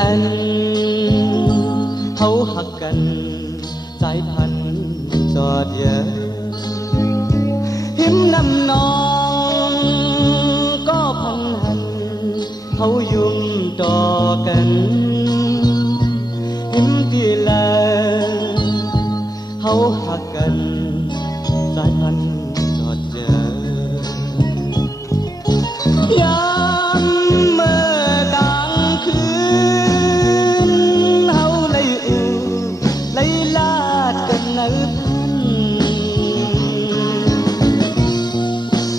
อันเฮาหักกันสายพันธุ์จอดเยอะหิมน้ำนองก็พันหันเฮายุ่มต่อกันหิมที่แลเฮาหักกันสายพันธุ์จอดเยอะยามเมื่อกลางคืนเฮาเลยอูเลยลาดกันเนื้อพัน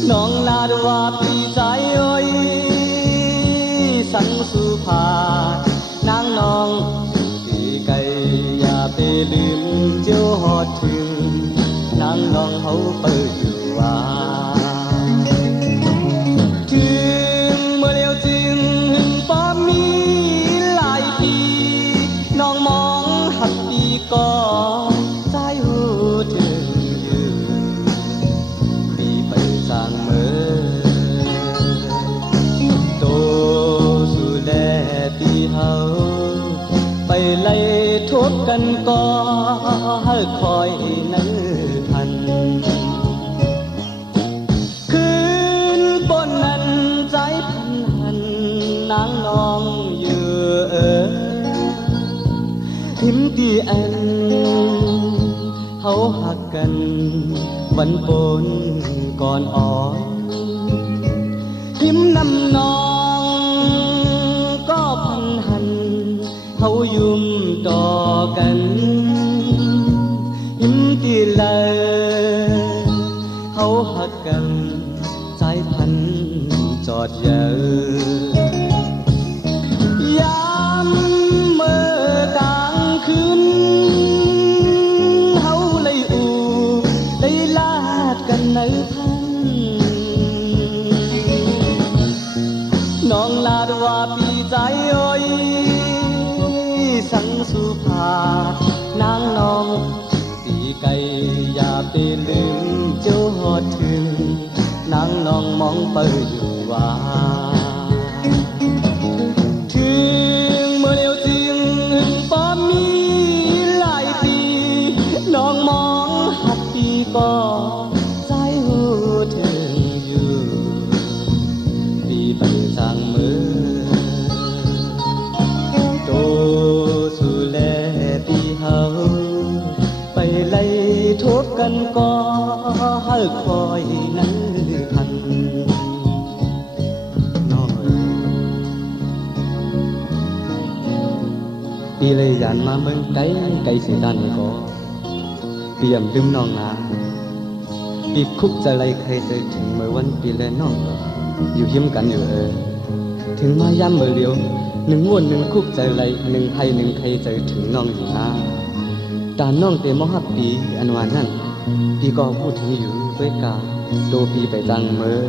น้องลาดว่าปีสายอ้อยสังสุภานางน้องที่ไกลอย่าไปลืมเจ้าหอดถึงนางน้องเขาเปิดอยู่ว่าถึงเมื่อเร็วจึงหึงป้อมีหลายปีน้องมองหักปีก่อนใจหูถึงยืนปีไปสร้างเมื่อโตสู่แลปีเฮาไปไล่ทบกันก่อคอยนั้นทันคืนบนนั้นใจพันหันนางนองอยู่หิมที่อันเฮาหักกันวันปนก่อนอ่อนหิมน้ำนองก็พันหันเฮายุ่มต่อกันหิมที่แลเฮาหักกันสายพันธุ์จอดเยอะยามเมื่อกลางคืนเฮาเลยอูเลยลาดกันเนื้อพันน้องลาดว่าปีใจอ้อยสังสุภานางน้องตีไกลอย่าไปลืมเจ้าหอดถึงนางน้องมองเปิดอยู่ว่าถึงเมื่อเร็วจึงหึงป้อมีหลายปีน้องมองหักปีก่อนใจหูถึงอยู่ปีไปสร้างมือโตสู่แลปีเฮาไปไล่ทบกันก่อคอยนั้นทันน้อยปีเลยยานมาเมืองไกลไกลเสียด้านก็เปี่ยมลืมน้องนาปีคุกจะไล่ใครจะถึงเมื่อวันปีแลน้องอยู่หิมกันอยู่ถึงมาย้ำเมื่อเดียวหนึ่งวนหนึ่งคุกใจไหลหนึ่งให้หนึ่งใครใจถึงน้องอยู่นาตาน้องเตมหับปีอันวานนั้นปีก็พูดถึงอยู่ด้วยกาโตปีไปจังเมื่อ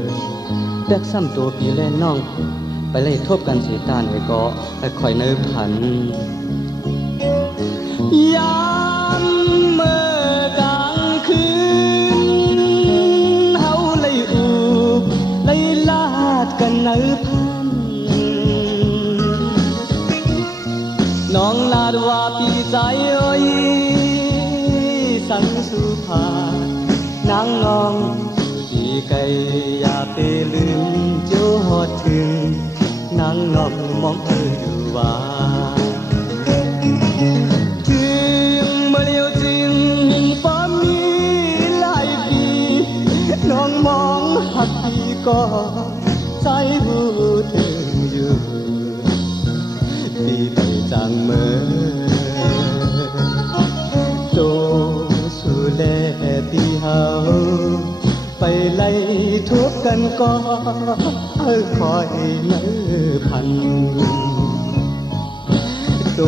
แบกซ้ำตัวปีแล่น้องไปไล่ทบกันเสียตาหน่อยก็แต่คอยเนิบพันยามเมื่อกลางคืนเฮาไล่อูไล่ลาดกันเนิบพันน้องลาดว่าปีใจอ้อยสังสุภานางน้องปีไกลอย่าไปลืมเจ้าหอดถึงนางน้องมองเธออยู่ว่าถึงเมื่อเร็วจึงป้อมีหลายปีน้องมองหักปีก็ใจหูถึงอยู่ปีไปจางเมื่อโตสู่แลปีเฮาไปไล่ทบกันก็คอยเนื้อพันโต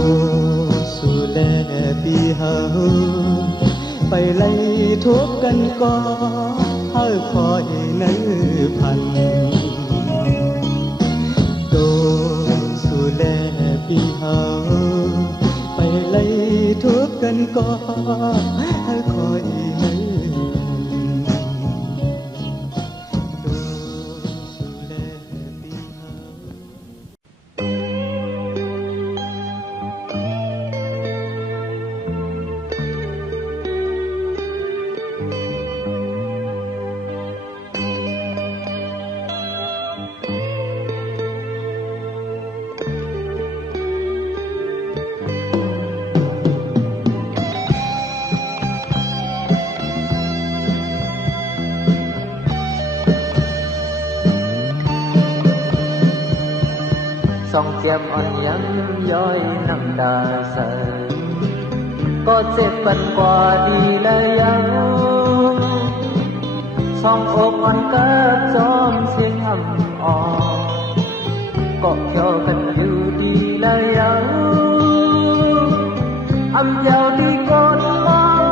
สู่แลปีเฮาไปไล่ทบกันก็คอยเนื้อพันโตสู่แลปีเฮาไปไล่ทบกันก็คอยเนื้อ ส่องแก้มอ่อนยังย้อยน้ำตาใสก็เจ็บปันกว่าดีเลยยังส่องอกอ่อนกับจอมเสียงอ่ำอ่อนก็เที่ยวกันอยู่ดีเลยยังอำเดียวดีก่อนมอง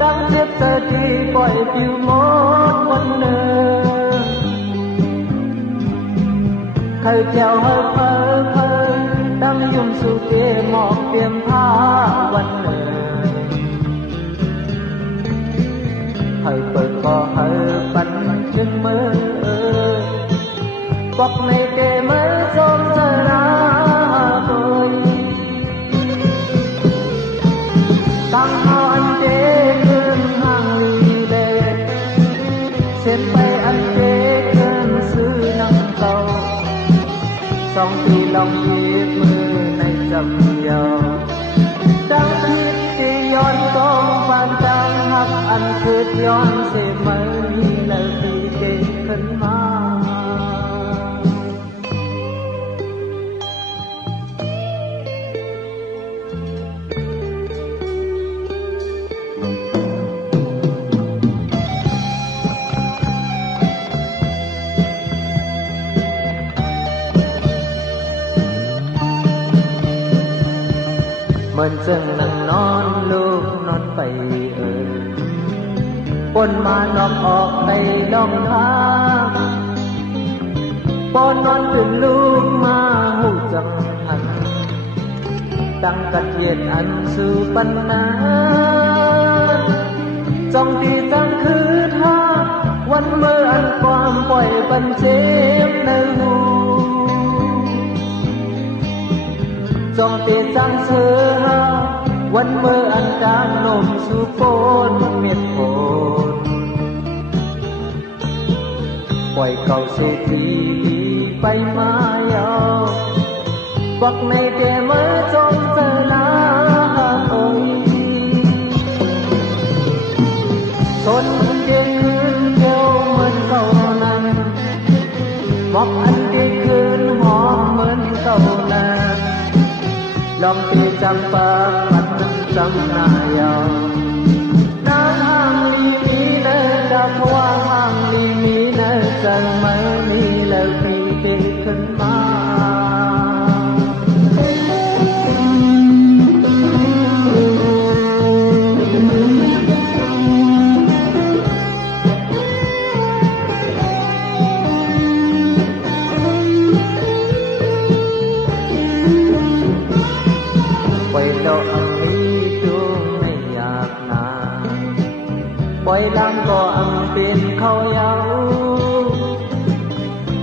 ดังเจ็บเธอที่ปล่อยผิวหมดวันเดิมเคยเที่ยวเฮอเพ้อเพ้อดังยุ่มสู่เกหมอกเตรียมผ้าวันเดิมเคยเปิดก็เฮอปันจึงมือบอกในเกมือจมเจอหน้าโดยตั้งเอาอันเจขึ้นห่างลีเลเส้นไปอันเจขึ้นซื้อนังเก่าสองปีลองยีบมือในจำยาวดังคิดที่ย้อนกองปานดังหักอันคืดย้อนเสียมือนี้แล้วที่เก่งขึ้นมาเหมือนจึงนั่งนอนลูกนอนไปปนมานอกออกไปลองทางปนนอนตื่นลูกมาหูจังหันตั้งกระเทียนอันสู่ปัญนาจ้องดีจังคือท่าวันเมื่ออันความปล่อยปันเจ็บในหูจงตีจังเสือวันเมื่ออันกลางนมสู่โปนเม็ดโผนปล่อยเก่าเศรษฐีไปมายาวบอกในเดเมื่อจงเจอลาโอยทนเดียคืนเดียวเหมือนเก่านั้นบอกอันเดียคืนหอมเหมือนเก่านั้นลองตีจำปาปัดจำหน้ายาวน้ำห่างลีมีเนอดับว่าห่างลีมีเนอจังไม่มีแล้วที่ตีขึ้นมาปล่อยลำก็อำเป็นเขาเยา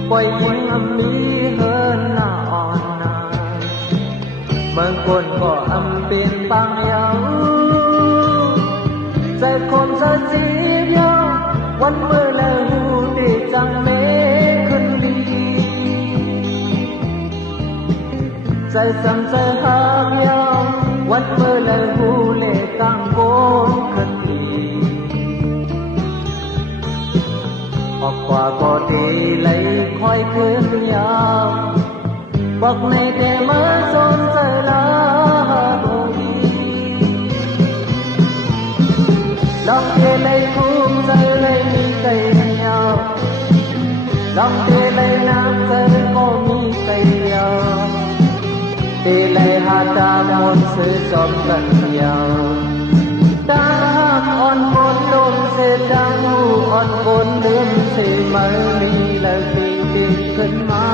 ปล่อยยิงอำมีเฮินหน้าอ่อนนาเมืองคนก็อำเป็นปังเยาใจคมใจจีบเยาวันเมื่อแล้วหูดีจังเมขึ้นดีใจจำใจหากเยาวันเมื่อแล้วหูเล่กังโกนขึ้นดีออกกว่าก็ดีเลยคอยเพื่อนยาวบอกในเดมาสนใจลาบุรีลองเทเลยภูมิใจเลยมีใจยาวลองเทเลยน้ำใจก็มีใจยาวเทเลยหาตามนซื้อจอมกันยาวตาอ่อนบนลมเสดังอ่อนบนเดิมเสมาลีแล้วที่ติดขึ้นมา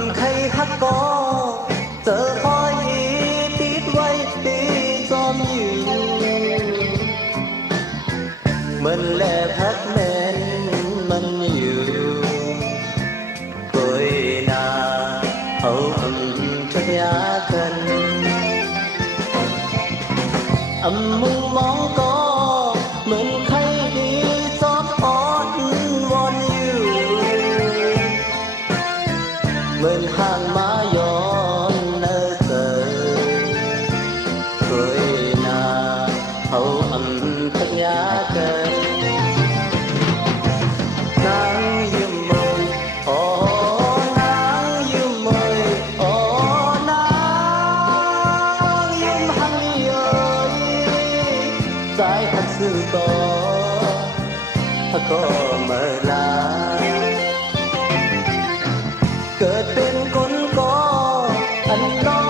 ำใครฮักก็เจอพออีติดไว้ตีจอมยืนเหมือนแลพักแม่นมันอยู่คุยนาเอาทยากันมุงมองก็เหมือนใครดีซอบอ่อนวอนอยู่เหมือนห่างมาย้อนเนอเตอเคยนาเขาทักยากันนางยืมมือโอ้นางยืมมือโอ้นางยืมหังเยยใจหักสื่อต่อก็เมื่อลาเกิดเป็นคนก็อันน้อ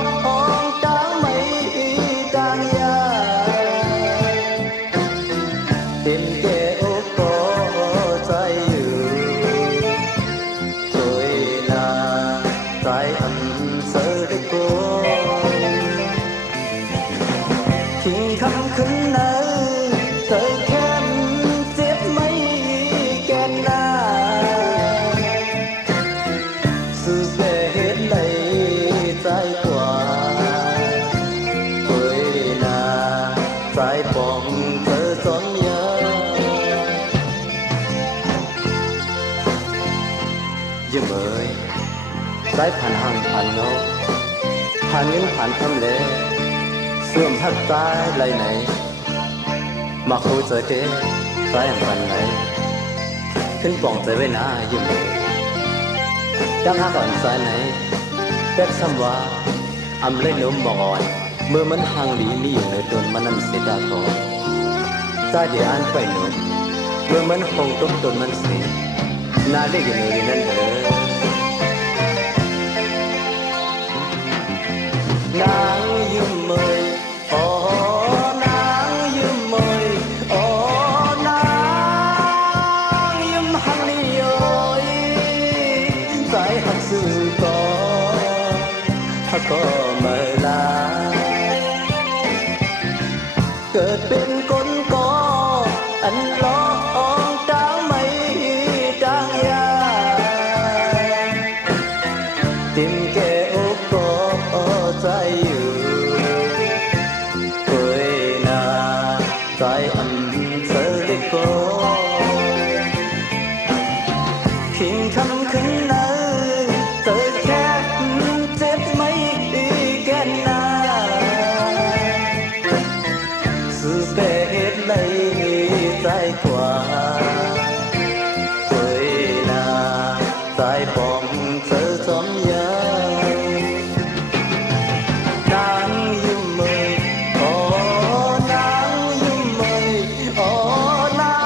งตาไม่ต่างยาเป็นแก่อกก็ใจอยู่ช่วยนาใจอันเสดก็ทิ้งคำขึ้นเนอเธอแค่เจ็บไม่แก่หน้าสื่อเสียเหตุใดใจกว่าเคยนาใจปองเธอสอนยายิ้มเอ่ยใจผ่านห่างผ่านเงาผ่านเงินผ่านทำเลเสื่อมทักตายไหลไหนมาคุยเจอเก๋ใจอย่างปันไหนขึ้นปองใจไว้หน้ายิ้มเอ่ยดังหักอ่อนสายไหนแป๊กซ้ำว่าอำเลยโน้มบอกอ่อนเมื่อมันห่างหลีมีอยู่ในตนมันนั่นเสียดาก่อนใจเดียอันไปโน้มเมื่อมันคงตกตนมันเสียนาเล็กอยู่ในนั้นนางยืมเมยโอ้นางยืมเมยโอ้นางยืมหังลีโยยใจหักสื่อก็เมื่อลาเกิดเป็นคนก็อันล้องตาไม่ต่างยาติมแก่อกก็ใจอยู่เคยนาใจอันเสดก็ทิ้งคำขึ้นเนอเธอแค่เจ็บไม่แก่หน้าสื่อเปเหตุใดใจกว่าเคยนาใจปองเธอสอนยานางยืมมือโอ้นางยืมมือโอ้นา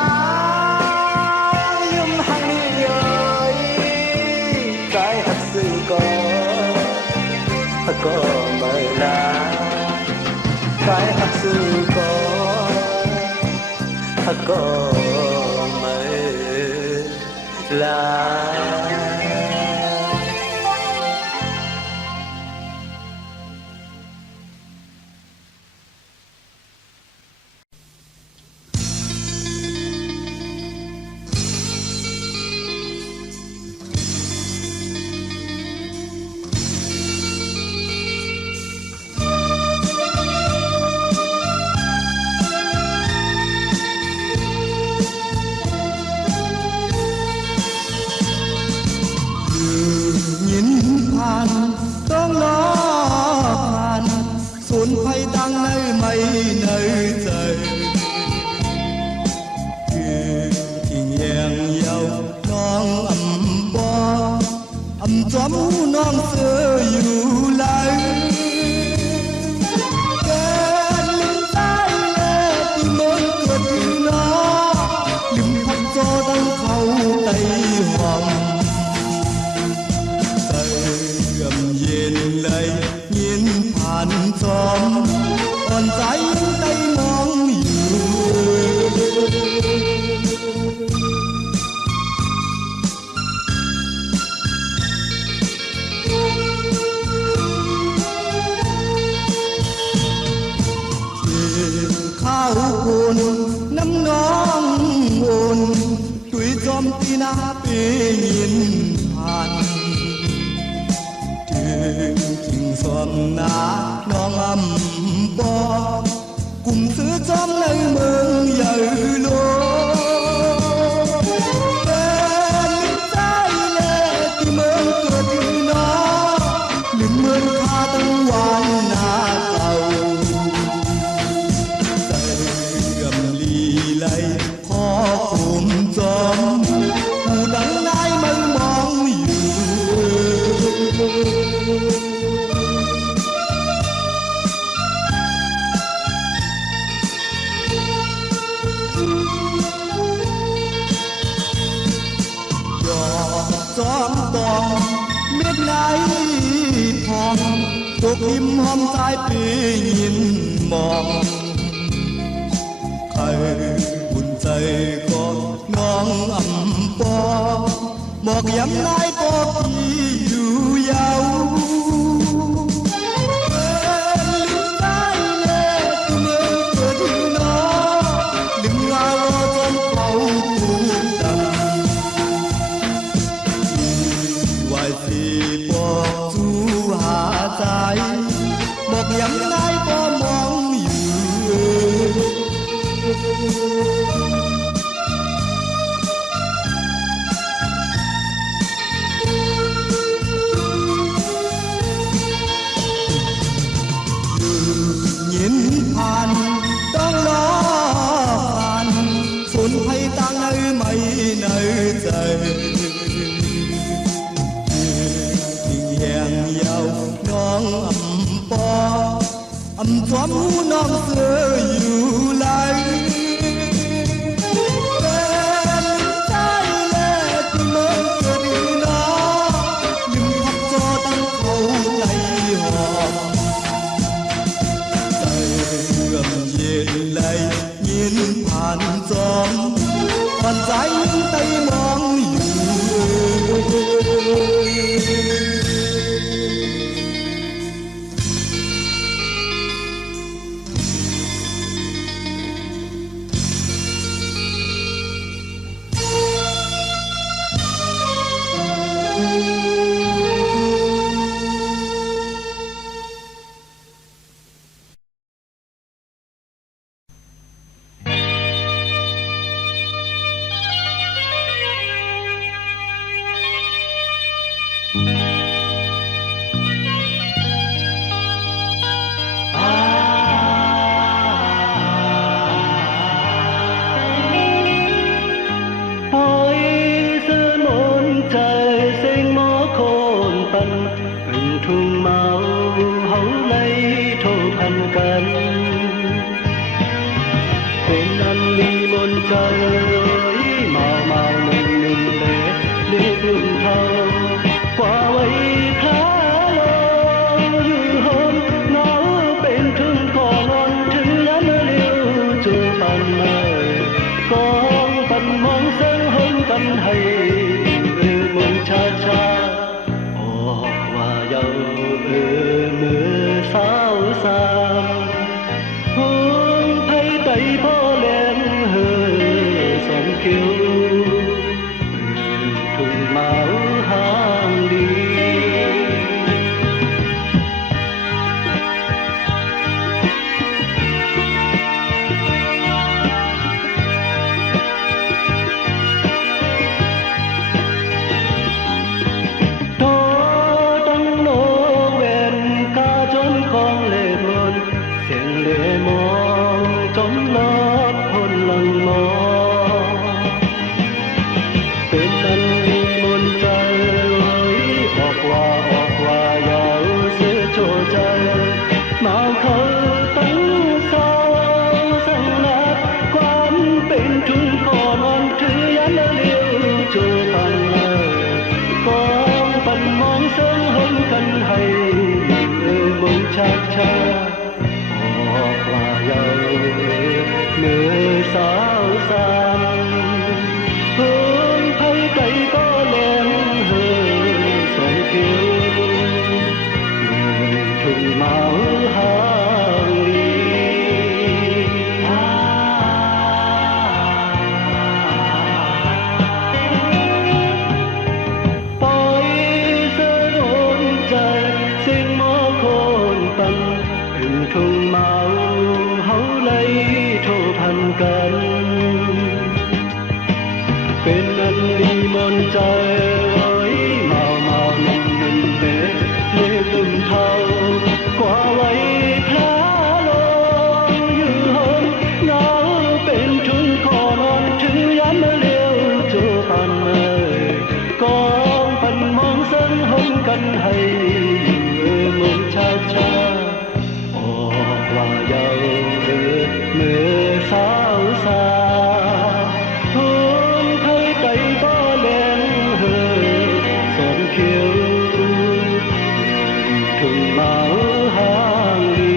งยืมหังเยยใจหักสื่อก็เมื่อลาใจหักสื่อก็เมื่อลาnhìnผ่านต้องรอผ่านสูญภัยดังในไม่ในใจ คือที่แยงเยาน้องบอจอมหูน้องเสืออยู่ไหลเกิดลืมตายแล้วที่มันเกิดอยู่น้อลืมพัดจอดังเขาไตหอมเย็นเลยยินผ่านจอมอ่อนใจใจมองอยู่ อมที่นาเปยินผ่านถึงทิ้งสวมนาน้องอำปอกลุ่มซื้อจอมในเมืองใหญ่โลเป็นใจเล่ที่เมืองเกิดที่น้อลืมเมืองคาตั้งวันนาเก่าใส่กำลีไหลขอคุมจอมผู้ดังนายมันมองอยู่ดอกจอมตองเม็ดไหนพองตกหิมหอมใจปียินมองใครบุญใจก็น้องอำปอบอกย้ำนายก็พี่อยู่ยาวลืมได้เลยที่เมืองเกิดที่น้อลืมงารอจนเขาถูกดังไหวสีบอกสู้หาใจบอกย้ำนายก็มองอยู่ยินผ่านต้องรอผ่านสุนภัยตั้งในไม่ในใจทิ้งแหงยาวน้องอำปออำความหูน้องเสืออยู่ไหลเป็นใจเล่ที่เมืองเกิดที่น้อลืมพักจอตั้งเขาใจหอบใจเรื่อมเย็นไหลยินผ่านจอมผ่านใจยิ่งใจมองอยู่ Hãy subscribe cho kênh Ghiền Mì Gõ Để không bỏ lỡ มาเฮาเลยโทรพันกันเป็นอันดีมนใจเอ้ยเมานั่นเด้เล่ลืมเท่ากว่าไว้พระลงอยู่ห้องหนาวเป็นทุนขอนอนถึงย้ำมาเลี้ยวโจปันเอ่ยกองปันมองสังห้องกันให้อยู่เหมือนชาออกว่าเยาเดือมือสาวสาทุ่งไทยไก่บ่แลงเฮอสอนเขียวทุ่งมาห่างดี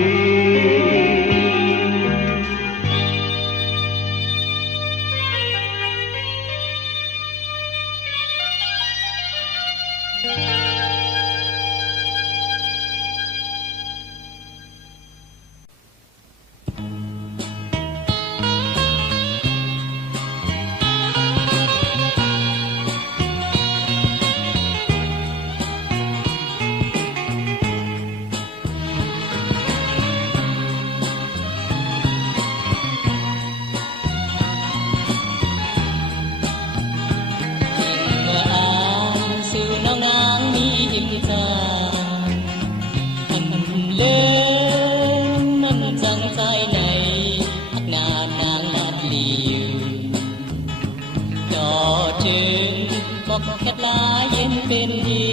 บอกกัดลาเย็นเป็นดี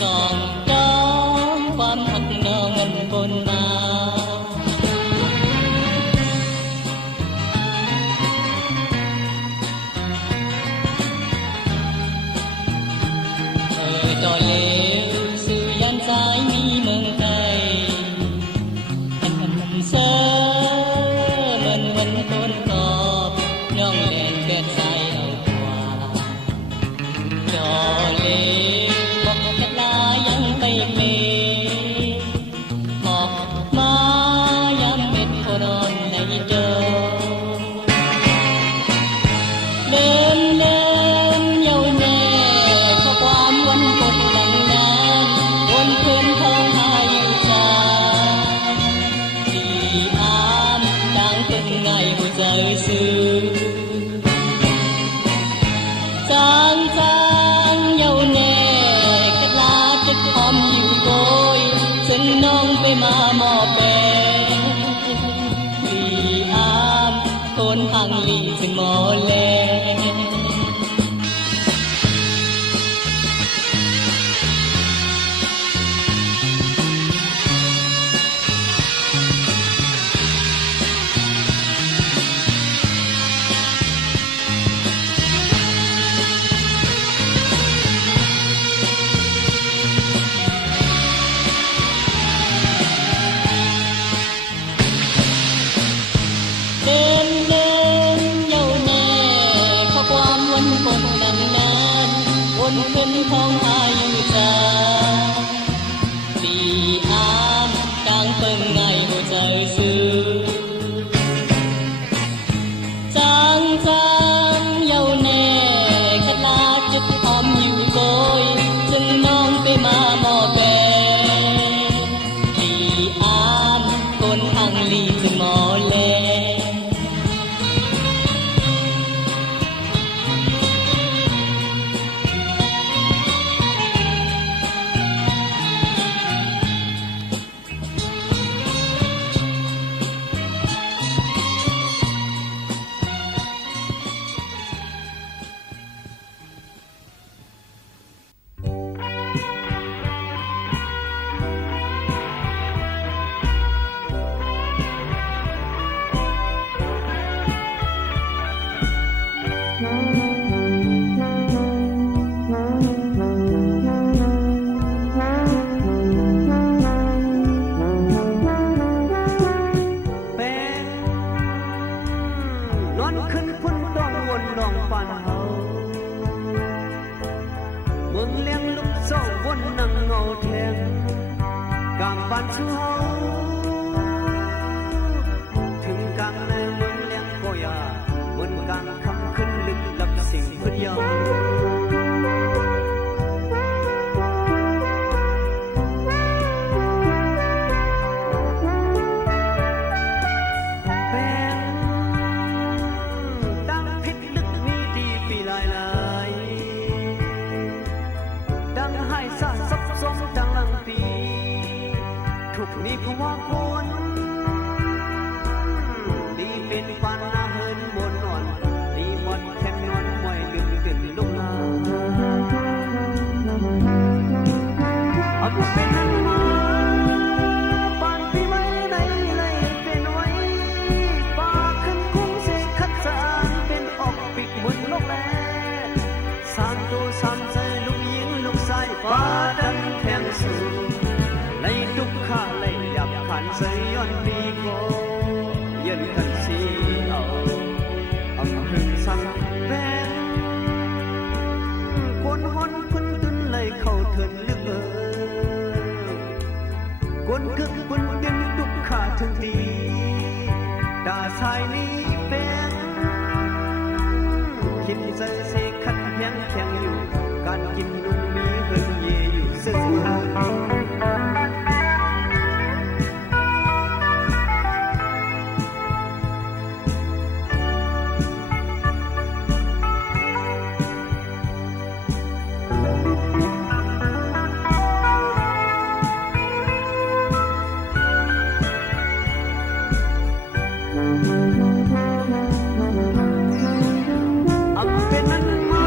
สองจองความหักนองเงินบนมาจอยเลวสื่อยันสายมีเมืองไทยอันเซอมันวันต้นกอบน้องแลนเป็ดใสเอากว่าจอเลวบอกกัดลายังไปเมออกมายามเม็ดโคนอนในจอเดินเดินเยาแน่ขอความวันกดดังนานวนเพื่อนท้องหาอยู่จาดีอามดังเป็นไงหัวใจซื้อจางเยาแน่กระลาจะคอมอยู่โกยฉันน้องไปมาหมอแปดีอามคนพังลีถึงหมอแลเดินเยาแน่ขอความวันคนนั้นนานวนขึ้นท้องหาอยู่จาดีอามกลางเปิงไงหัวใจซื้อจางเยาแน่ขลาจุดหอมอยู่โกยจึงน้องไปมาหมอแปดีอามคนทางลีจึงหมอแลเป็นนอนขึ้นพุ่นต้องวนลองปันเฮาเมืองเลี้ยงลูกเจ้าวนนั่งเงาแทงกลางบ้านชูเฮาถึงกลางในเมืองเลี้ยงก็ยาบนกลางคำขึ้นลึกลับสิ่งพุทธยา เป็นนั้นมาปานปีไม้ในไล่เป็นไว้ป่าขึ้นคุ้งเสกคัดสานเป็นออกปีกบุญโลกแลสามตัวสามใจลูกยิงลูกชายฟ้าดันแทงสู่ในทุกข้าไล่หยับขันเสยย้อนมีโกเย็นกันสีเอาอำพึงสั่งแบงคนฮอนคนตุนเลยเข้าเถินลึกคนกึกคนเด่นทุกข้าถึงดีตาชายนี้เป็นคิดใจเสกขัดเพียงแข็งอยู่การกินนุ่มมีเฮิงเยอยู่ซึ่งทางอำเป็นนั้นมา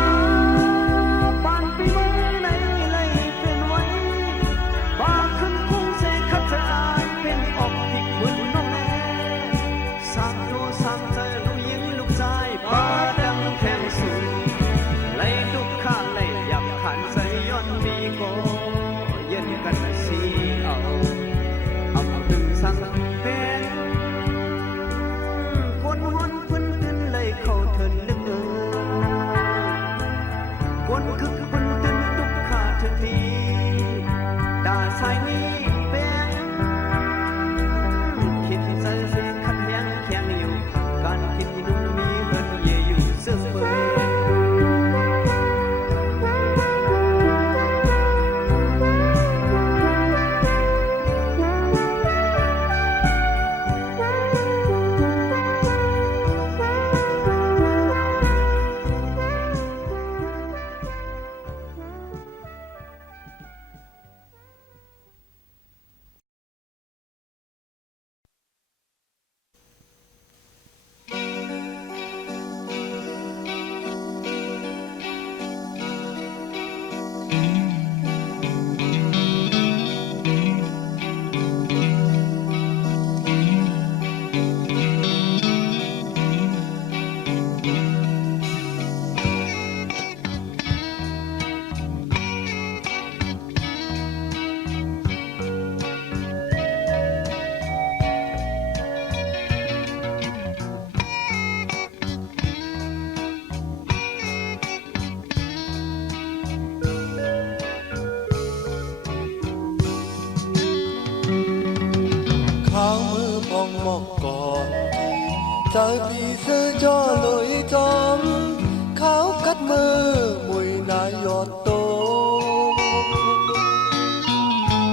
ปานปีไม้ในไล่เป็นไว้ป่าขึ้นคุ้งเสกคัดสานเป็นออกพิกบุญน้องแม่สามตัวสามใจลูกยิงลูกชายป่าดังแทงสู่ไล่ทุกข้าไล่หยับขันใส่ย้อนมีโกเย็นกันสีเอาอำพึงสั่งเป็นคนฮอนเพิ่นตื่นเลยเข้าเถินลึกคนคึกคนตื่นทุกข้าถึงทีตาชายนี้เป็นคิดใจเสียขัดแย้งแข็งอยู่การคิดที่นุ่มมีเฮินเยอยู่เสมอข้าวมือพองหมอกก่อนใจปีเสื้อจอลอยจอมข้าวกัดมือมวยนายยอดโต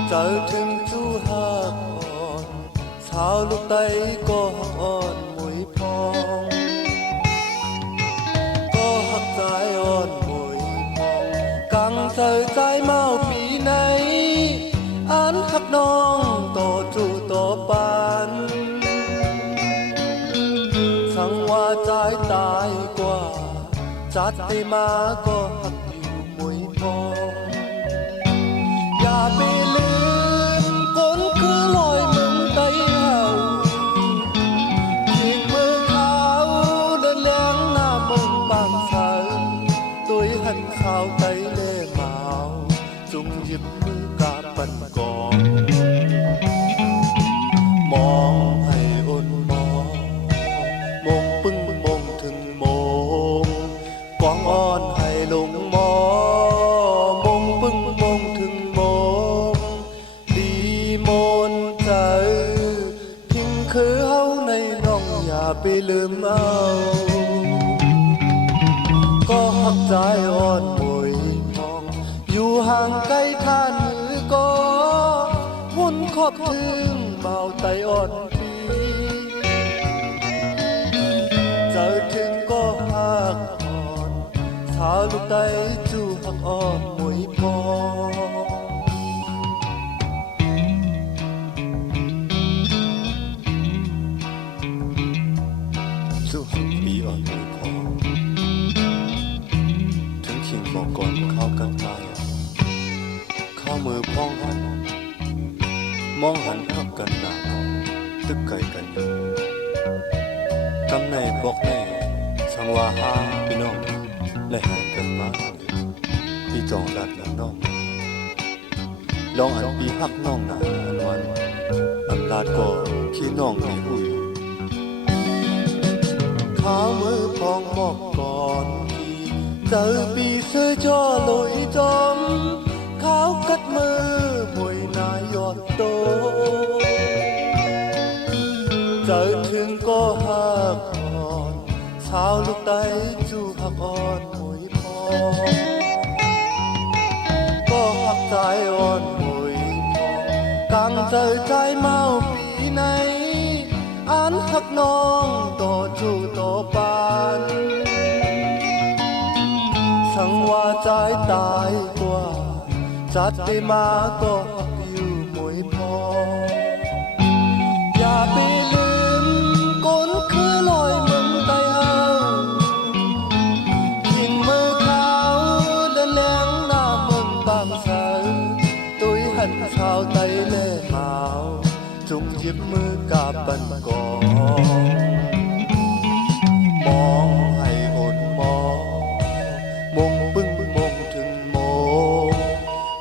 ใจถึงจูหักอ่อนสาวลูกไตก็หักอ่อนมวยพองก็หักใจอ่อนมวยพองกังเธอใจเมาปีไหนอันหักน้องต่อจูต่อปานสั่งว่าใจตายกว่าจัดไปมาก็หักอยู่มวยพองอย่าไปลืมคนคือลอยมึงไตเห่ายิงมือเขาเดินแรงหน้ามึงบางสายตัวหันขาวไตเล่เมาจุงหยิบมือกาปันก่อนมองให้อุ่นมองปึ้งมองถึงมองกวางอ่อนให้ลงมองปึ้งมองถึงมองดีมนใจพิงคือเฮาในน้องอย่าไปลืมเอาก็หักใจอ่อนมวยพองอยู่ห่างไกลท่านมือก็วนขอบถึงเมาไตอ่อนปีเจอถึงก็หักอ่อนสาวลูกไตจูหักอ่อนมวยพองจูหักปีอ่อนมวยพองถึงขิงบอกก่อนเข้ากันตายข้ามือพ้องหัน มองหันพักกันหน้ามองตึกไกลกันอยู่กำในบอกแน่สังว่าหาพี่น้องและหันกันมาพี่จองรัดแล้วน้องลองอันปีหักน้องหนาอันวันอันลาดก็ขี้น้องในหูอยู่ข้ามือพองหมอกก่อนกี่เจอปีเสื้อจอลอยจอมข้าวกัดมือมวยนายยอดโตเจอถึงก็หักอ่อนสาวลูกไตจูหักอ่อนมวยพอก็หักใจอ่อนมวยพอกำเจอใจเมาปีไหนอันหักน้องต่อจูต่อปานสังว่าใจตายกว่าจัดได้มาก็หักอยู่มวยพออย่าไปลืมก้นคือลอยมึงไตเฮายิงมือเขาเดินแรงหน้ามึงบางแสนตุยหันเท้าไตเล่เมาจงหยิบมือกาบันกองมองให้อดมองมงปึ้งมงถึงโม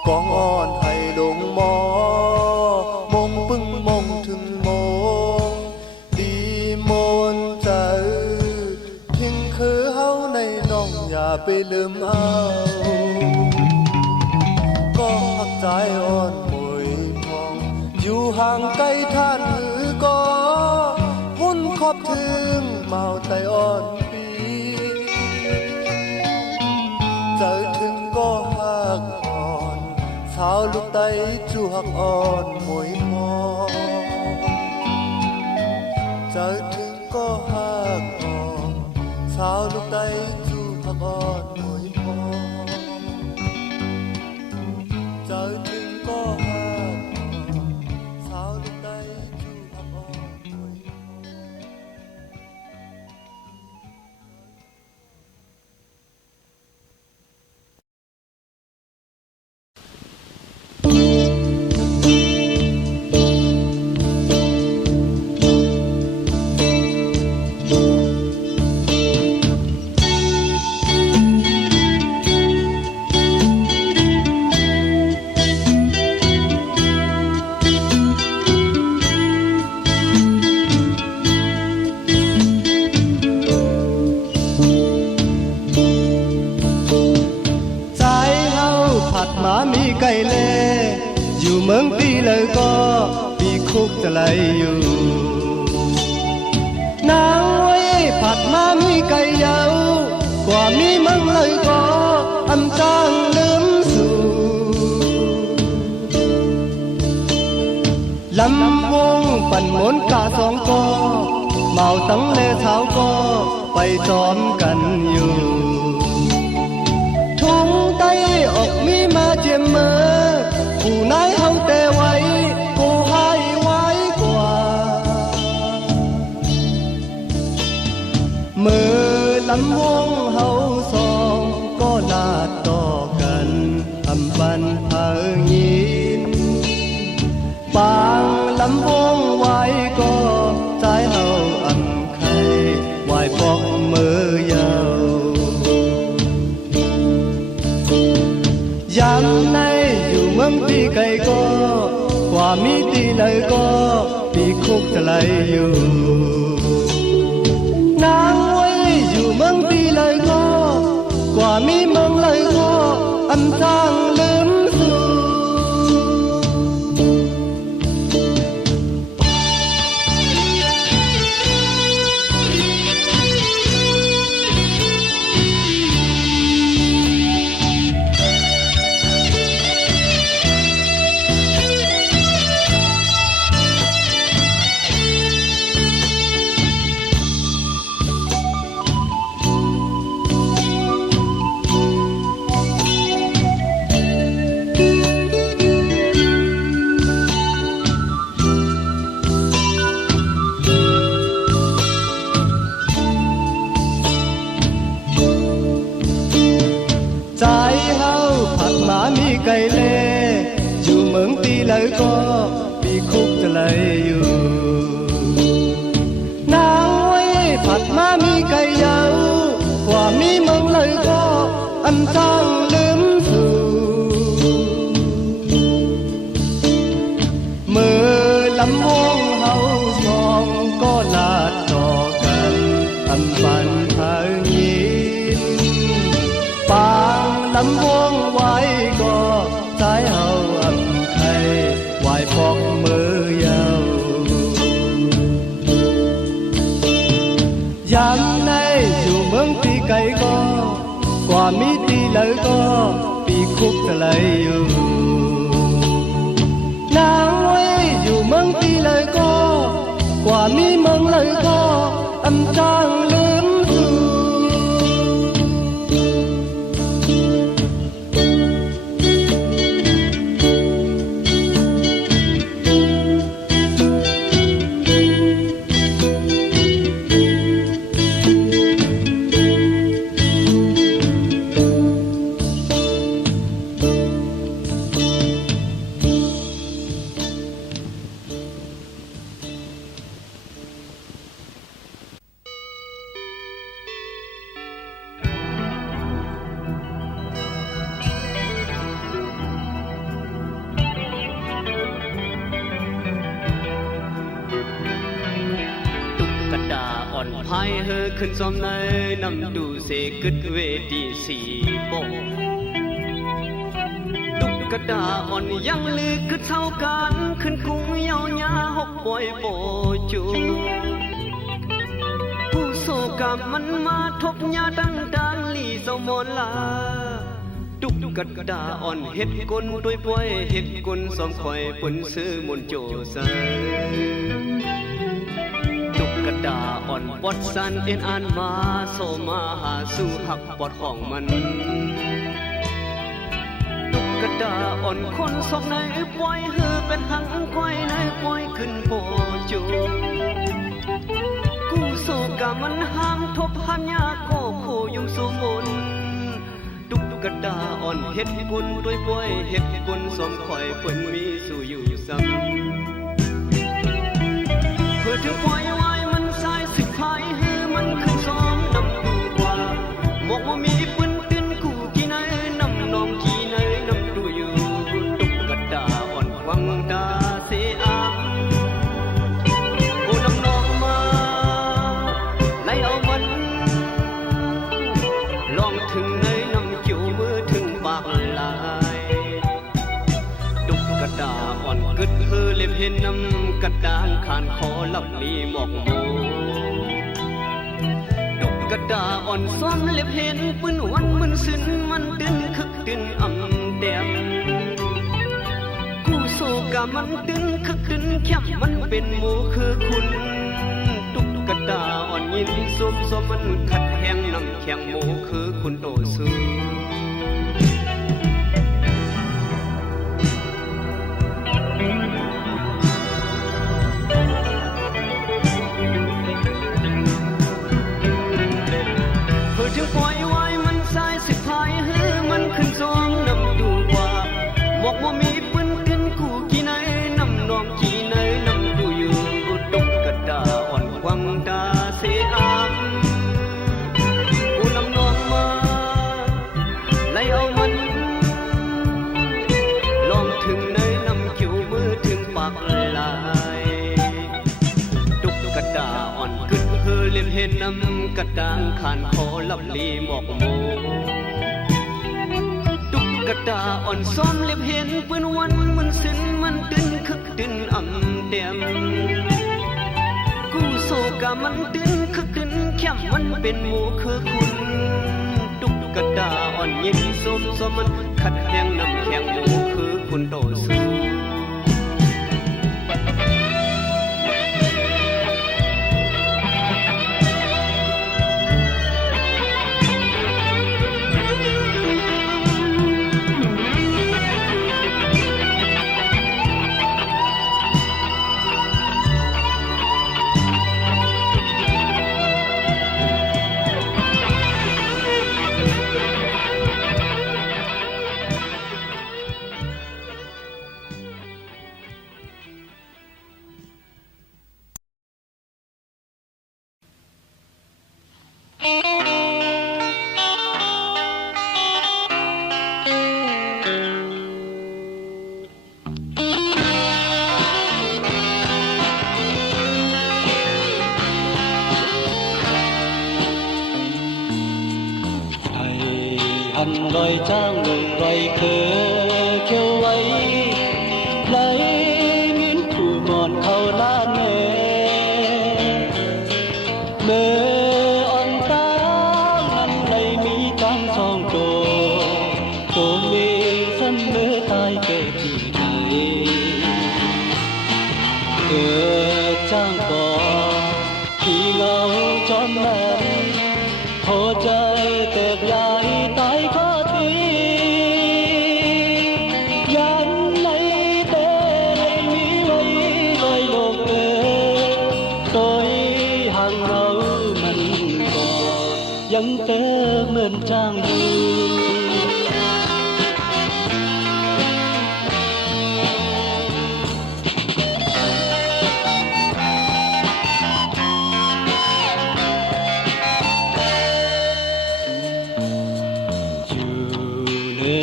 กองอ่อนให้ลงมอมงปึ้งมงถึงโมดีมนใจทิ้งคือเฮาในน้องอย่าไปลืมเอาก็หักใจอ่อนมวยพองอยู่ห่างไกลท่านหือก็หุ่นขอบถึงเมาไตอ่อนปีเจอถึงก็หักอ่อนสาวลูกไตจูหักอ่อนมวยพอเจอถึงก็หักอ่อนสาวลูกไตจูหักอ่อนมวยพอเจอถึงก็หักอ่อนสาวลูกไตจูหักอ่อนมวยพอ ใจเฮาผัดหมามีไก่เล่อยู่เมืองปีเลยก็ปีคุกจะไหลอยู่นางไว้ผัดหมามีไก่เยาวกว่ามีเมืองเลยก็อำจางลืมสู่ลำวงปั่นหมนกาสองก็เมาตั้งเลเท้าก็ไปจอมกันอยู่ทุ่งไตออกมีมาเจียมมือผู้นายเฮาแต่ไว้กูให้ไว้กว่ามือลำวงเฮาสองก็ลาดต่อกันอำบันเพิงยินปางลำวงไว้ก็ใจเฮาอำไข่ไหวปอกมือยาวยามในอยู่เมืองปีไกลก็กว่ามีตีเลยก็ปีคุกจะไหลอยู่นางไว้อยู่เมืองปีเลยก็กว่ามีเมืองเลยก็อำจางลืมสู่ ไก่เล่อยู่เมืองตีเลยก็ปี คุกจะเลยอยู่นางไว้ผัดมามีไก่ยาวกว่ามีเมืองเลยก็อันจ้างลืมสู่เมื่อลำวงเฮาสองก็ลาดต่อกันอันปันทางยินปางลำวงไว้ก็ใจเฮาอันไข่ไหวปอกมือยาวยามในอยู่เมืองตีไก่ก็กว่ามีตีเลยก็ปีคุกจะเลยอยู่นางไว้อยู่เมืองตีเลยก็กว่ามีเมืองเลยก็อำจางลืมสู่ อ่อนพายเฮอขึ้นซ้อมในนำดูเสกึดเวทีสีโปตุกกระดาอ่อนยังลือคือเท่ากันขึ้นคุ้งเยาวยาหกปล่อยโปจูผู้โศกรรมมันมาทบยาดังดังลีเศร้ามอนลาตุกกระดาอ่อนเฮ็ดกลด้วยป่วยเฮ็ดกลซ้อมคอยปนซื้อมนโจเซกระดาอ่อนปอดสันเอ็นอ่านมาโซมาหาสู่หักปอดของมันตุกกระดาอ่อนคนสอกในปล่อยเฮือเป็นหังควายในปล่อยขึ้นโปจูกูโซกะมันห้ามทบหันยาโคโคยุงสุมนตุกกระดาอ่อนเฮ็ดกุนด้วยป่วยเฮ็ดกุนสมคอยเปิ้นมีสู่อยู่ซ้ำเพื่อถึงปล่อยไว้มันสายสิบพายให้มันขึ้นซ้อมนำดูกว่าบอกว่ามีปืนตื่นกูกี่ไหนนำน้องกี่ไหนนำดูอยู่ตุกกระดาอ่อนวังดาเสียอังโอ้นำน้องมาไล่เอามันลองถึงไหนนำจิ๋วมือถึงปากลายตุกกระดาอ่อนกึดเฮอเล็บเห็นนำกระดานขานคอลับลีหมอกโมตุกกระดาอ่อนซ้อมเล็บเห็นปืนวันมันซึนมันตึนคึกตึนอ่ำแดมกูโซกะมันตึนคึกตึนแคบมันเป็นหมูคือคุณตุกกระดาอ่อนยินสมสมมันขัดแห้งน้ำแข็งหมูคือคุณโตซื้อถึงปล่อยไว้มันสายสิบพายเฮือมันขึ้นซองนำดูกว่าบอกว่ามีปืนกินกูกี่ไหนนำน้องกี่ไหนนำดูอยู่ตุกกระดาอ่อนวังดาเสียอังกูนำน้องมาไล่เอามันลองถึงไหนนำคิวมือถึงปากลายตุกกระดาอ่อนกึดเฮือเล่มเห็นนำกระดางขานคอลับลีหมอกโมตุกกระดาอ่อนซ้อมเล็บเห็นปืนวันมันสิ้นมันตึนคึกตึนอ่ำแดมกูโซกะมันตึนคึกตึนแข็งมันเป็นหมูคือคุณตุกกระดาอ่อนยินสมสมมันขัดแห้งน้ำแข็งหมูคือคุณโตซื้อ hằn roi trang đường roi khờ kêu ấy lấy miếng phủ mòn khâu lá mơ on ta ngăn lấy mi tăng song trồ mê sân mơ tai kể chỉ đời trang có khi ngao cho mẹ hồ trời tệp dài tay khó tin dán lấy tê lấy mi lấy lời lột tôi hàng ngầu mình có vẫn tê mình trang vui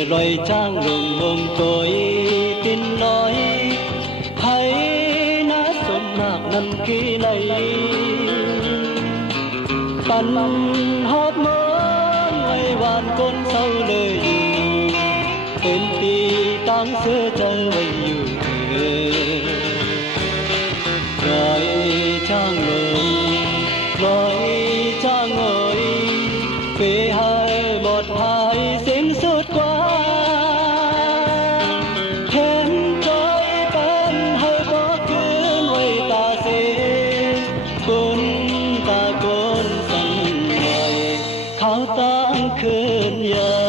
roi trang rừng mừng tôi tin nói hãy ná xuân nạc nằm kia này bắn hót mơ ngày vàn con sâu lời tên ti tăng xưa chờ bây roi trang rừng roi trang ơi về hai một hai xin suốt qua thêm trôi bên hơi có cứ người ta xin côn ta côn sân đời tháo tan khơn nhờ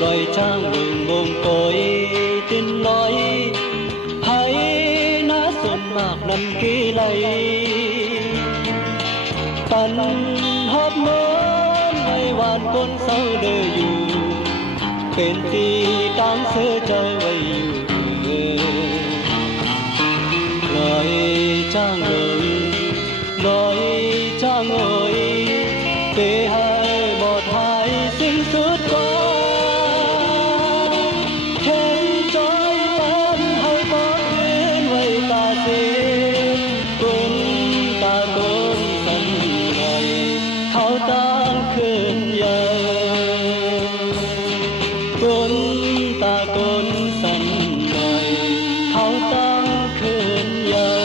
roi trang đường mong tôi tin nói hãy ná xuân mạc năm kia này tàn hót mơ ngày hoàn con sâu đời dù bên ti tăng sơ chờ bây roi trang đường roi trang ơi về hai một hai xin suốt qua ta côn sân đời tháo tăng khơn nhờ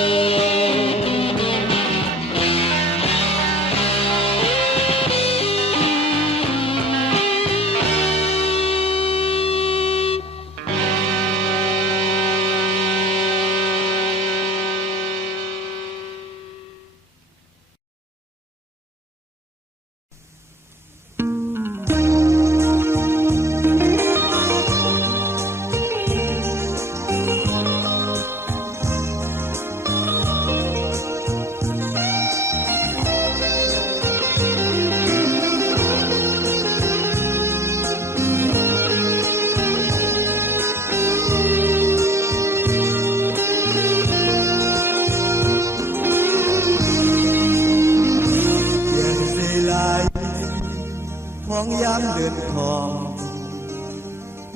hoang dám lượn hòn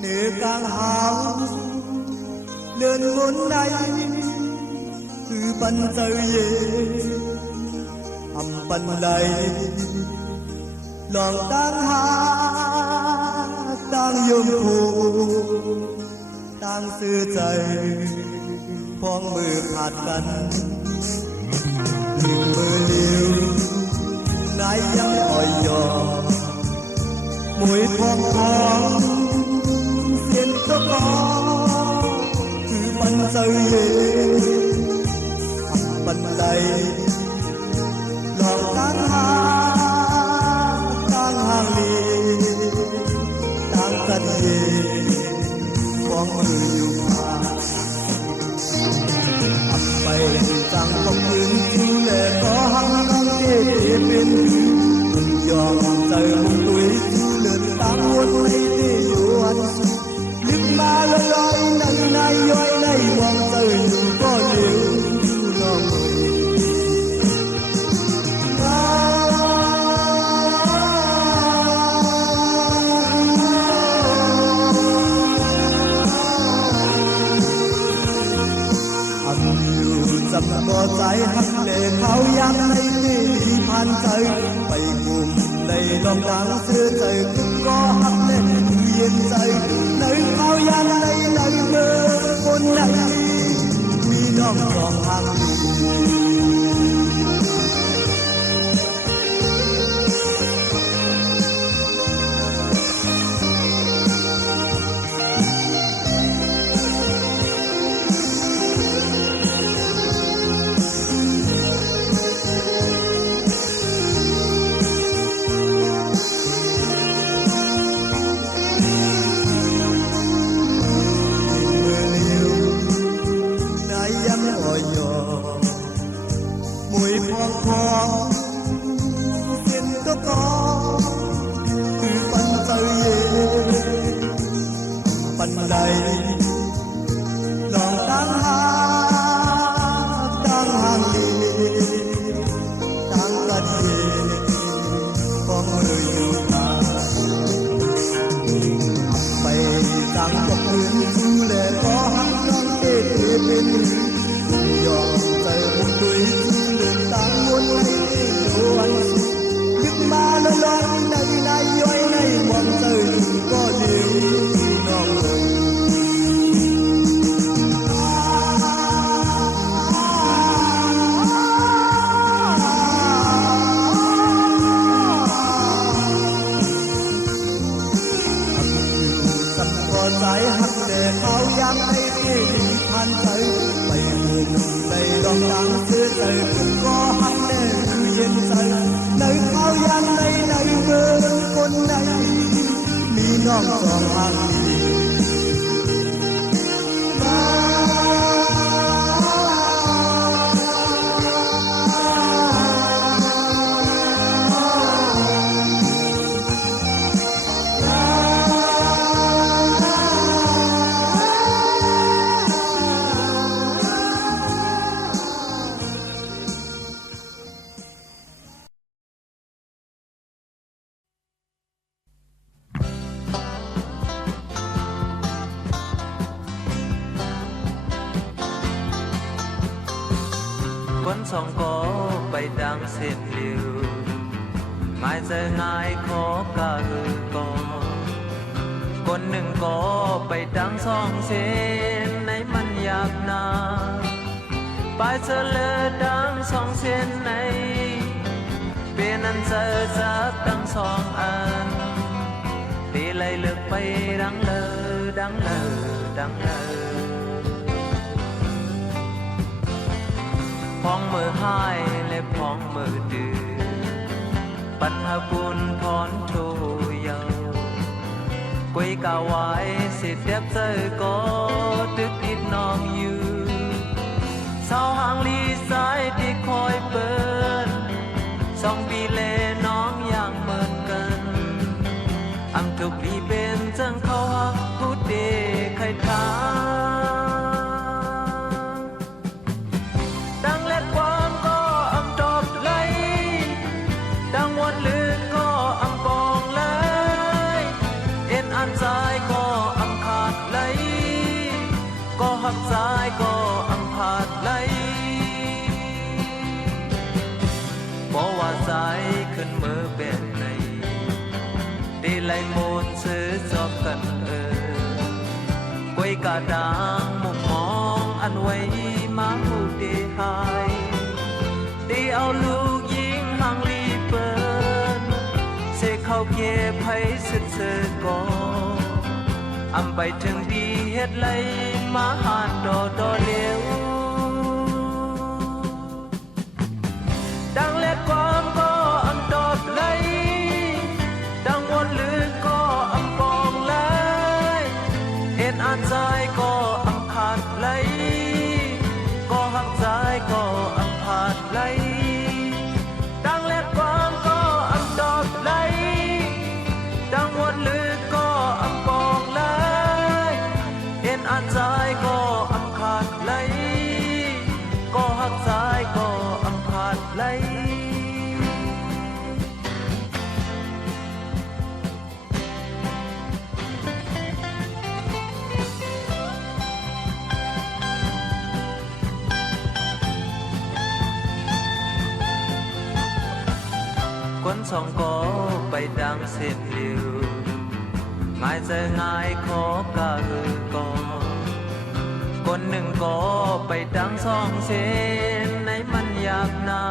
nửa càng hào lên muốn đây từ bần trời về âm bần đây lòng đang hát đang yếm phù đang sư trời phong mưa hạt cánh mưa liêu nái trắng hỏi dò mùi phong phong xiên tóc có từ bần trời về bần đầy lòng tan hát ตัดเย่มองมืออยู่ผ่านอับไปจังต้องยืนจูแลก็หังน้องเอ๋เป็นยอมใจมุ่งตุยจูเลือนตางวนในเดียวนลึกมาละลอยนั่งในย้อยในมองใจอยู่ก็เดียวน้องจำบ่ใจหักแต่เขายังในที่ผ่านใจไปกุมในลมดังเสื้อใจก็หักแน่เย็นใจในเขายังในเมื่อคนไหนมีน้องสองทางน้องตั้งหาตั้งห่างตั้งกัดฟองมืออยู่ตาไปจังกับพื้นดูแลก็หักน้องเอ๋เป็นยอมใจมุ่งดุยเดินตามวนในวันยึดมาแล้วลอยในย้อยในมองใจก็เดียวน้องใจหักแต่เขายังไม่ที่ผ่านใจไปบุกในดองดังเสื้อใจก็หักแน่เย็นใจในเขายังในเมืองคนไหนมีน้องสองทางคนสองก็ไปดังเส้นเดียวง่ายใจง่ายขอกะก่อคนหนึ่งก็ไปดังสองเส้นในมันอยากนาไปเจอเลยดังสองเส้นในเป็นอันเจอจากดังสองอันตีไล่เลือกไปดังเลยดังเลยดังเลยพองมือหายและพองมือดื้อปัญหาบุญพรโชยาวกุยกาไว้สิเด็บเจอก็ตึกติดน้องอยู่สาวหางลีสายที่คอยเปิด2 ปีเลน้องอย่างเหมือนกันอังทุกปีเป็นจังเขาหักพูดเดใครทาหักซ้ายก็อังขาดไหลบอกว่าสายขึ้นมือแบบไหนได้ไล่มนซื้อจอบกันกวยกาดังมุมมองอันไว้มาหูเดหายได้เอาลูกยิงหางลีเปินเสกเข้าเก็บให้สุดเสือก่ออำไปถึงดีเฮ็ดไลมาหาดอเลี้ยวดังเล็ดความก็อำดอบไหลดังวนลือก็อำปองไหล អានសាយក៏អង្ខាតលៃក៏ហាក់សាយក៏អង្ខាតលៃតាំងលែកความក៏អង្ដប់លៃតាំងវត្តលឺក៏អង្បងលៃเอ็นអានសាយក៏អង្ខាតលៃក៏ហាក់សាយក៏អង្ខាតលៃคนสองก็ไปดังเส้นเดียวง่ายใจง่ายขอกะหือก่อคนหนึ่งก็ไปดังสองเส้นในมันอยากนา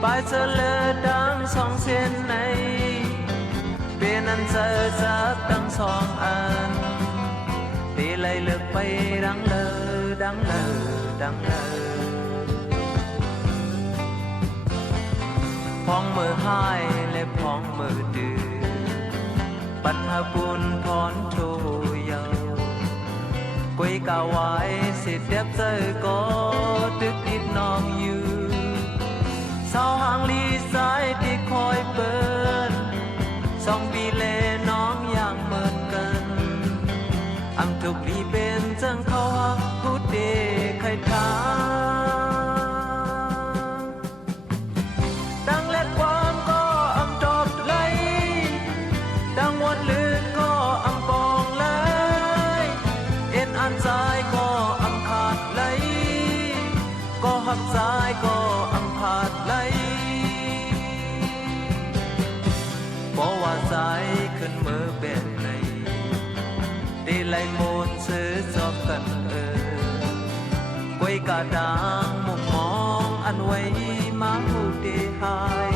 ไปเสลอดังสองเส้นในเป็นอันเจอจากดังสองอันตีไล่เลือกไปดังเลอดังเลอดังเลอพองมือหายและพองมือดื้อปัญหาบุญพรโชยาวกุยกาไว้สิเด็บเจอก็ตึกติดน้องอยู่สาวหางลีสายที่คอยเปิดสองปีเลน้องอย่างเหมือนกันอำทุกลีเป็นจังเขาหักพูดเดใครทาดังเล็ดความก็อำจอบไหลดังวันลือก็อำปองไหลเอ็นอันซ้ายก็อำขาดไหลก็หักซ้ายก็อำขาดไหลบอกว่าซ้ายขึ้นมือแบบไหนได้ไล่มนซื้อจอบกันกวยกาดังมุมมองอันไว้มาหูเดหาย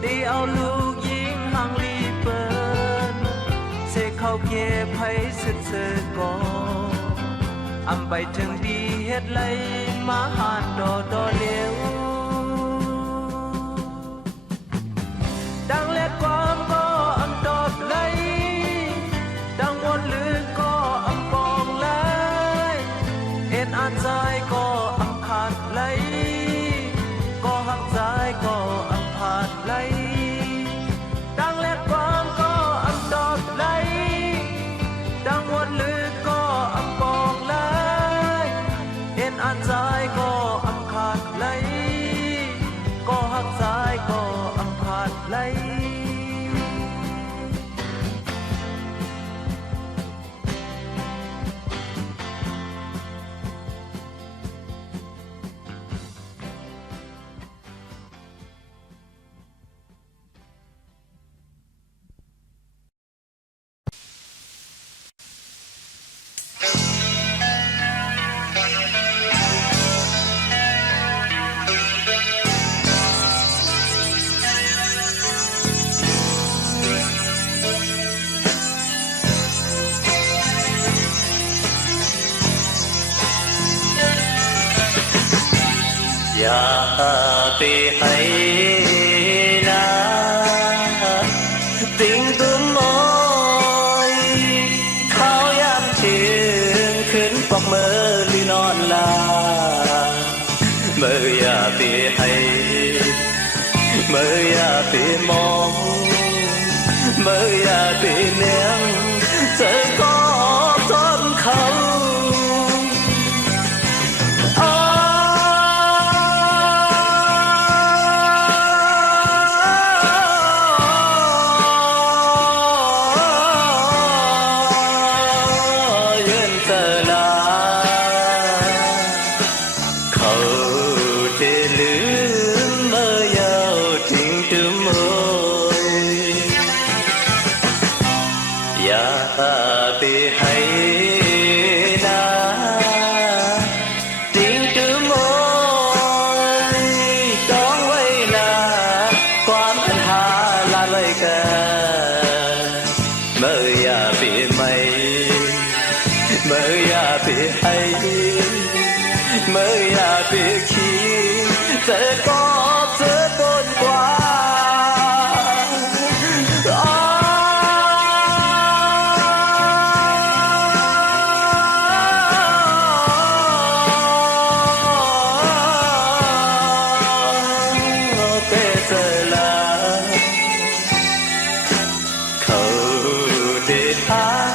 ได้เอาลูกยิงหางลีเปินเสกเข้าเก็บให้สุดเสือก่ออำไปถึงดีเฮ็ดไหลมาหาดดอเลี้ยวดังเล็ดความก็อำดอบไหลดังวนลือก็อำปองไหลเอ็นอ่านซ้ายก็อำขาดไหลก็หักซ้ายก็อำขาดไหลดังเล็ดความก็อำดอบไหลดังวนลือก็อำปองไหลเอ็นอ่านซ้ายก็อำขาดไหลก็หักซ้ายก็อำขาดไหลอย่าไปให้นะติงตุ้มมอยเขายามเที่ยงขึ้นปอกมือลีนอนลาเมื่ออย่าไปให้เมื่ออย่าไปมองเมื่ออย่าไปเนียงเจอก็ทนเขา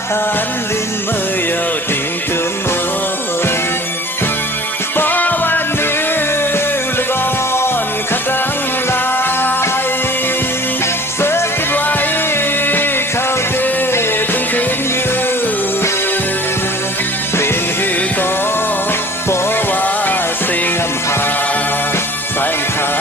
an linh mơ yêu tình thương môi bỏวันนึงละก่อนขัดดังลายเสิร์ฟไว้เข้าเดถึงคืนอยู่เป็นหือก็เพราะว่าสิ่งอำหาสายขา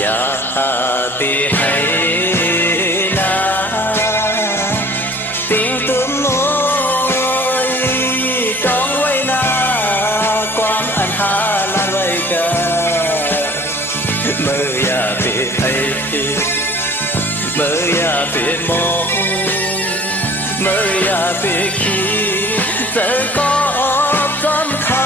อย่าตีให้นาติงตุ้มมวยจองไว้นาความอันหาลานไว้กันเมื่ออย่าตีให้เมื่ออย่าตีมองเมื่ออย่าตีขี้เจอก็จนเขา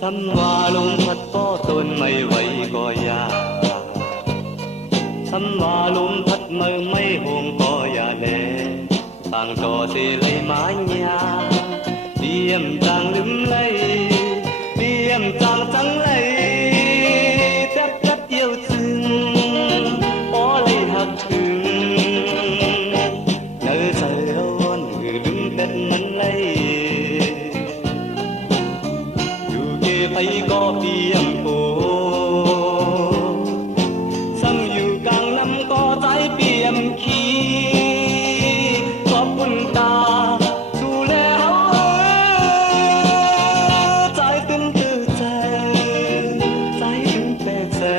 ซ้ำว่าลมพัดป้อต้นไม่ไหวก็ยาซ้ำว่าลมพัดมือไม่ห่วงก็อย่าแลต่างต่อเสียเลยไม้ยาเดียมจางลืมเลยเดียมจางจังเลยแทบแทบเดียวถึงพอเลยหักถึงเนื้อใจร้อนคือลืมเป็ดมันเลยไปก็เพียงโกสั่งอยู่กลางน้ำก็ใจเปี่ยมขี้ขอบคุณตาดูแลเขาใจตึงตื้อใจใจตึงแต่เธอ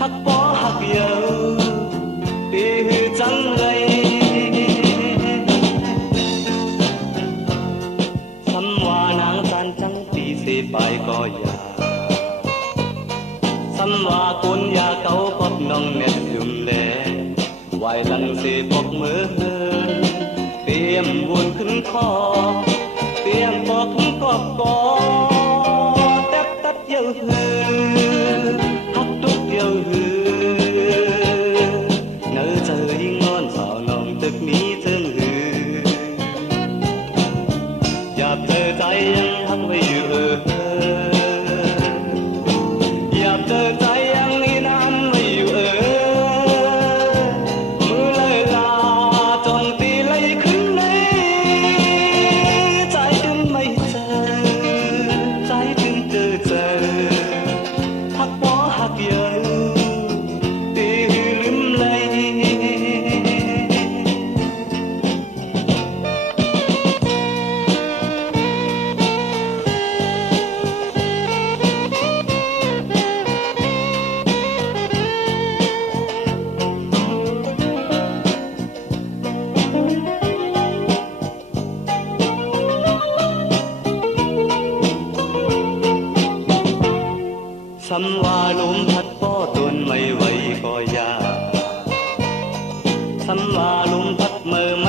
หักปอหักเยอะดีจังเลยคำว่านางสันจังไปก็อย่าซ้ำว่าคุณอย่าเก่าพบน้องเน็ตยุ่มแลไว้หลังสิพกมือเตรียมวนขึ้นคอเตรียมปอกกอบกอแทบตัดเยี่ยวหือหักทุกเยี่ยวหือเนื้อเจอยิ่งงอนสาวน้องตึกนี้ถึงหืออย่าเธอใจยังหักไว้อยู่อย่าเจอใจยังนี่น้ำไว้อยู่มือเลยลาจนตีเลยขึ้นในใจถึงไม่เจอใจถึงเจอหักปอหักเยอะตีลืมเลย ว่าลมพัดเมื่อ